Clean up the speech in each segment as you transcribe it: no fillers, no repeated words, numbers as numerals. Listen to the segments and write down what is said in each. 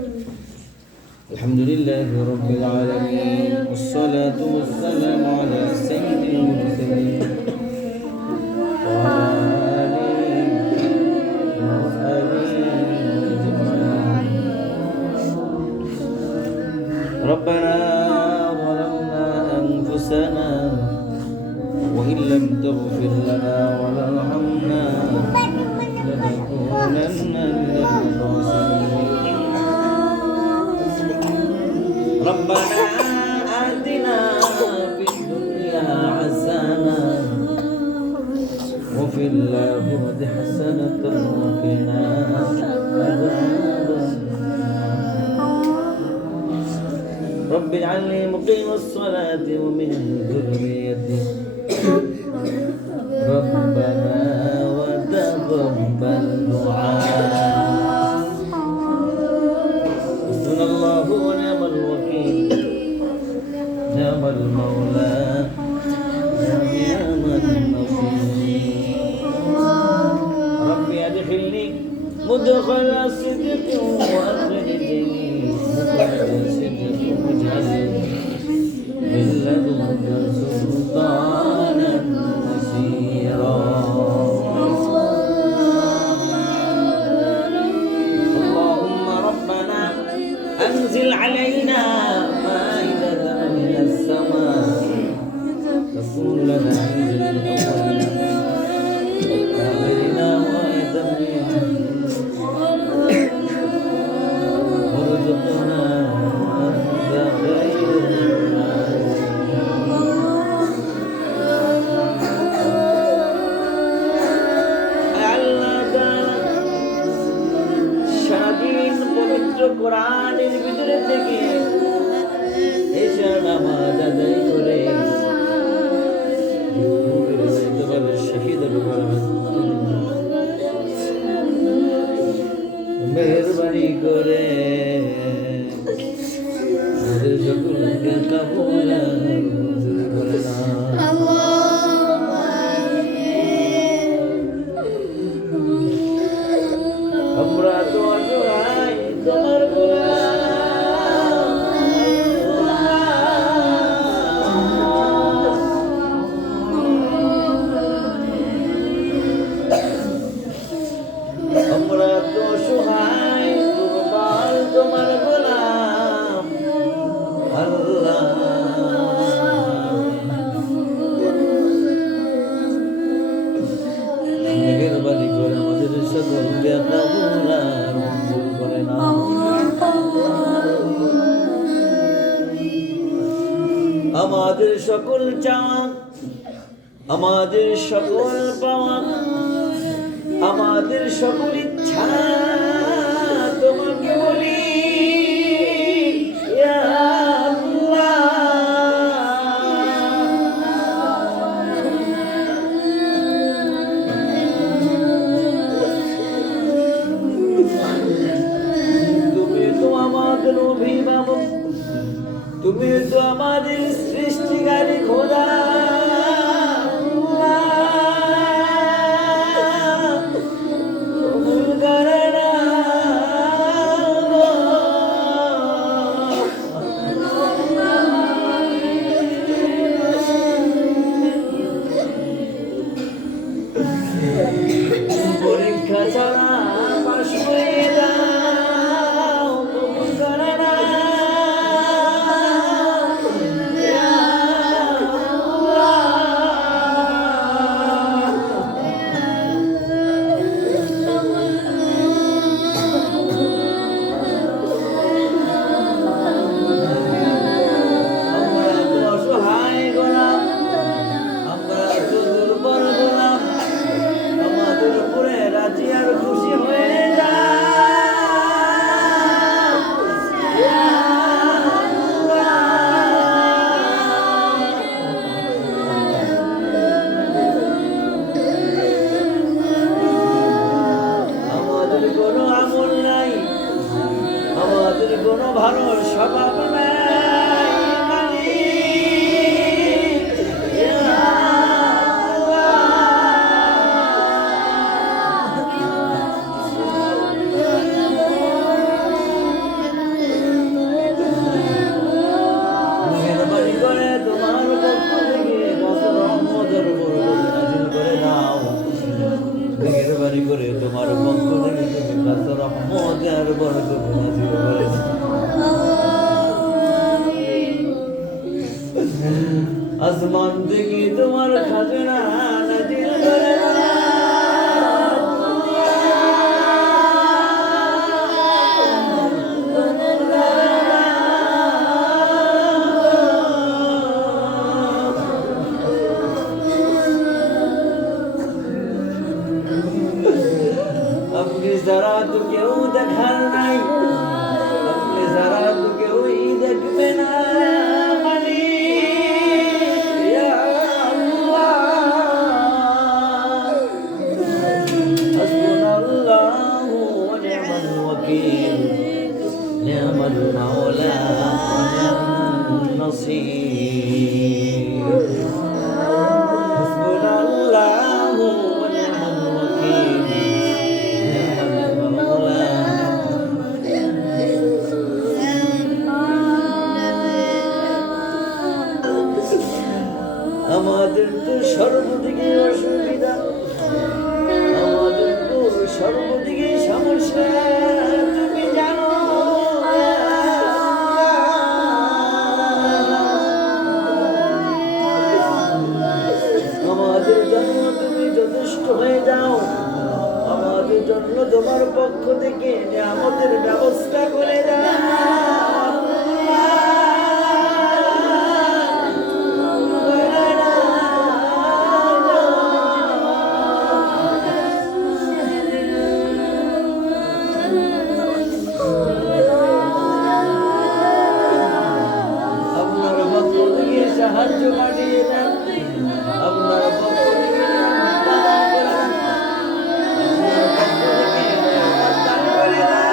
الحمد لله رب العالمين والصلاة والسلام على سيد المرسلين وعلى آله وصحبه أجمعين. ربنا ظلمنا أنفسنا وإن لم تغفر لنا وترحمنا لنكونن من الخاسرين. ربنا آتنا في الدنيا حسنة وفي الآخرة حسنة وقنا عذاب النار. رب اجعلني مقيم الصلاة ومن ذريتي ربنا وتقبل دعاء. حسبنا الله ونعم الوكيل نعم المولى ونعم النصير. ربي أدخلني مدخل صدق وأخرجني مخرج صدق واجعلني من لدنك سلطانا نصيرا. اللهم ربنا أنزل علينا مائدة من السماء تكون لنا عيدا لأولنا وآخرنا وآية منك وارزقنا أنت خير কোরআনের ভিতরে থেকে এশার নামাজ আদায় করে শহীদ মেহরবানি করে আমাদের সকলকে কবুল করে না। আমরা তো অসহায় তোমার গোলাম, আমরা তো অসহায় দুর্বল তোমার গোলাম আল্লাহ। মেহেরবানি করে আমাদের সকলকে কবুল আর মঞ্জুর করে নাও। আমাদের সকল চাওয়া, আমাদের সকল পাওয়া, আমাদের সকল ইচ্ছা তোমাকে বলি ইয়া আল্লাহ। তুমি তো আমাদের অভিভাবক, তুমি তো আমাদের সৃষ্টিকারী খোদা। পরীক্ষা ছাড়া পাশ করে দাও, কবুল করে না। কোনো ভালো স্বভাব নাই। রহমতে আর বরকত নাযিল করেন। আসমান থেকে তোমার খাজনা নাযিল করেন। আপনি যারা তো কেউ দেখার নাই, আপনি যারা তো কেউই দেখবে না, نعم المولى ونعم النصير حسبنا الله ونعم الوكيل نعم المولى আমাদের তো সর্বদিকে অসুবিধা, আমাদের তো সর্বদিকে সমস্যা, তুমি জানো। আমাদের জন্য তুমি যথেষ্ট হয়ে যাও, আমাদের জন্য তোমার পক্ষ থেকে নিয়ামতের ব্যবস্থা করে দাও। আপনার পক্ষ থেকে সাহায্য পাঠিয়ে দেন, আপনার পক্ষ থেকে দান করে দেন, আপনার পক্ষ থেকে দান করে দেন।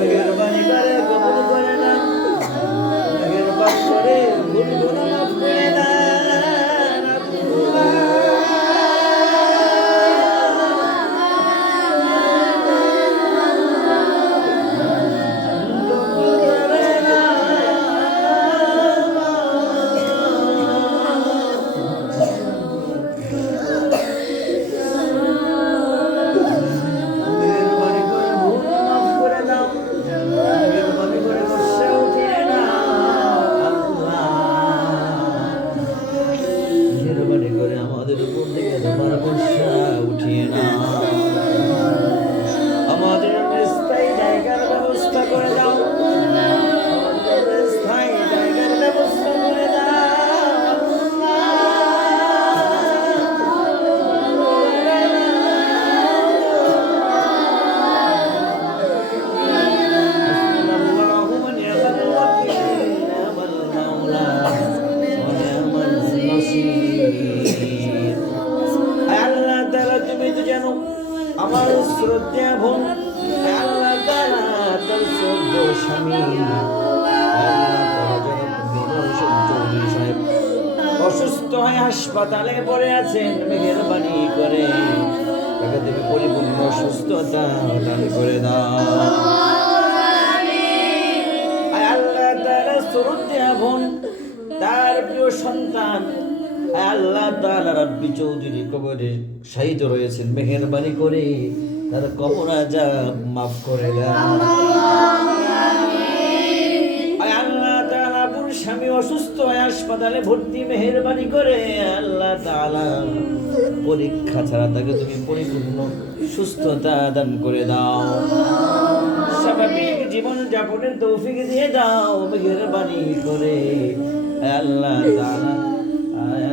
মেহেরবানি করে কবুল করে নেন, মেহেরবানি করে ভুল গুনাহ মাফ করে দেন। মেহেরবানি করে ভুল মাফ করে দাও, মেহেরবানি করে গোসা উঠিয়ে নাও আল্লাহ। মেহেরবানি করে আমাদের উপর থেকে তোমার গোসা উঠিয়ে নাও, আমাদের স্থায়ী জায়গার ব্যবস্থা করে দাও, আমাদের স্থায়ী জায়গার ব্যবস্থা করে দাও আল্লাহ তাআলা, তুমি তো জানো আমার শ্রদ্ধা বোন আল্লাহ তাআলা তার শ্রদ্ধ স্বামী আল্লাহ চৌধুরী সাহেব অসুস্থ হয়ে হাসপাতালে পড়ে আছেন। মেহেরবানি করে তাকে তুমি পরিপূর্ণ সুস্থতা দান করে দাও। আল্লাহ তাআলা শ্রদ্ধা বোন তার প্রিয় সন্তান আল্লাহ তাআলা রাব্বি চৌধুরী কবরে শহীদ রয়েছেন, মেহেরবানি করে তার কবর আযাব মাফ করে দেন। আল্লাহ তাআলা বুর স্বামী অসুস্থ হয়ে হাসপাতালে ভর্তি, মেহেরবানি করে আল্লাহ তাআলা পরীক্ষা ছাড়া তাকে তুমি পরিপূর্ণ সুস্থতা দান করে দাও, স্বাভাবিক জীবন যাপনের তৌফিক দিয়ে দাও মেহেরবানি করে। আল্লাহ তাআলা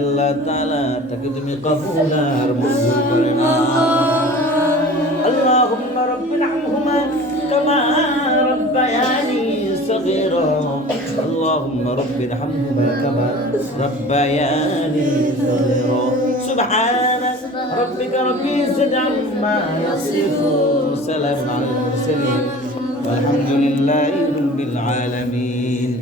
আল্লাহ তাআলা তাকে তুমি কবুল আর মঞ্জুর করে নাও। আল্লাহুম্মা রাব্বির আনহুমা কামা রাব্বায়ানি সগীরা, আল্লাহুম্মা রাব্বির আনহুমা কামা রাব্বায়ানি সগীরা। সুবহানা রাব্বিকা রাব্বিল ইজ্জাতি আম্মা ইয়াসিফুন, সালাmun আলাল মুরসালিন, আলহামদুলিল্লাহি রাব্বিল আলামিন।